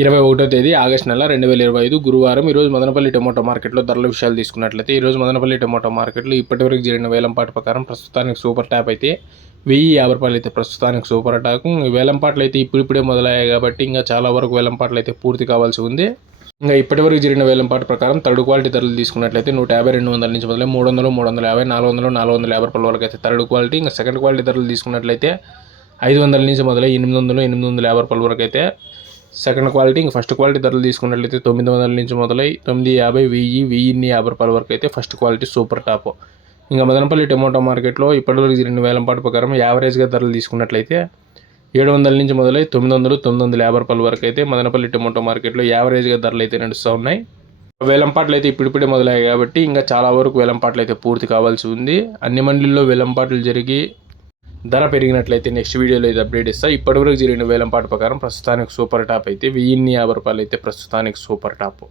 ఇరవై ఒకటో తేదీ ఆగస్ట్ నెల రెండు వేల ఇరవై ఐదు గురువారం. ఈరోజు మదనపల్లి టొమాటో మార్కెట్లో ధరల విషయాలు తీసుకున్నట్లయితే ఈరోజు మదనపల్లి టమోటా మార్కెట్లో ఇప్పటివరకు జరిగిన వేలంపాట ప్రకారం ప్రస్తుతానికి సూపర్ ట్యాప్ అయితే వెయ్యి యాభై రూపాయలు అయితే ప్రస్తుతానికి సూపర్ అటాక్ వేలంపాట్లు అయితే ఇప్పుడిప్పుడే మొదలయ్యాయి కాబట్టి ఇంకా చాలా వరకు వేలంపాట్లు అయితే పూర్తి కావాల్సి ఉంది. ఇంకా ఇప్పటివరకు జరిగిన వేలంపాట ప్రకారం థర్డ్ క్వాలిటీ ధరలు తీసుకున్నట్లయితే నూట యాభై రెండు వందల నుంచి మొదలై మూడు వందలు మూడు వందల యాభై నాలుగు వందలు నాలుగు వందల యాభై రూపాయల వరకు అయితే థర్డ్ క్వాలిటీ. ఇంకా సెకండ్ క్వాలిటీ ధరలు తీసుకున్నట్లయితే ఐదు వందల నుంచి మొదలై ఎనిమిది వందలు ఎనిమిది వందల యాభై రూపాయల వరకు అయితే సెకండ్ క్వాలిటీ ఇంకా ఫస్ట్ క్వాలిటీ ధరలు తీసుకున్నట్లయితే తొమ్మిది వందల నుంచి మొదలై తొమ్మిది యాభై వెయ్యి వెయ్యిన్ని యాభై రూపాయల వరకు అయితే ఫస్ట్ క్వాలిటీ సూపర్ టాప్. ఇంకా మదనపల్లి టమోటా మార్కెట్లో ఇప్పటివరకు జరిగిన వేలంపాట ప్రకారం యావరేజ్గా ధరలు తీసుకున్నట్లయితే ఏడు వందల నుంచి మొదలై తొమ్మిది వందలు తొమ్మిది వందల యాభై రూపాయల వరకు అయితే మదనపల్లి టమోటా మార్కెట్లో యావరేజ్గా ధరలు అయితే నడుస్తూ ఉన్నాయి. వేలంపాట్లు అయితే ఇప్పుడిప్పుడే మొదలయ్యాయి కాబట్టి ఇంకా చాలా వరకు వేలంపాట్లు అయితే పూర్తి కావాల్సి ఉంది. అన్ని మండలిల్లో వేలంపాట్లు జరిగి ధర పెరిగినట్లయితే నెక్స్ట్ వీడియోలో ఇది అప్డేట్ ఇస్తా. ఇప్పటివరకు జరిగిన వేలం పాట ప్రకారం ప్రస్తుతానికి సూపర్ టాప్ అయితే వెయ్యిన్ని యాభై రూపాయలు అయితే ప్రస్తుతానికి సూపర్ టాప్.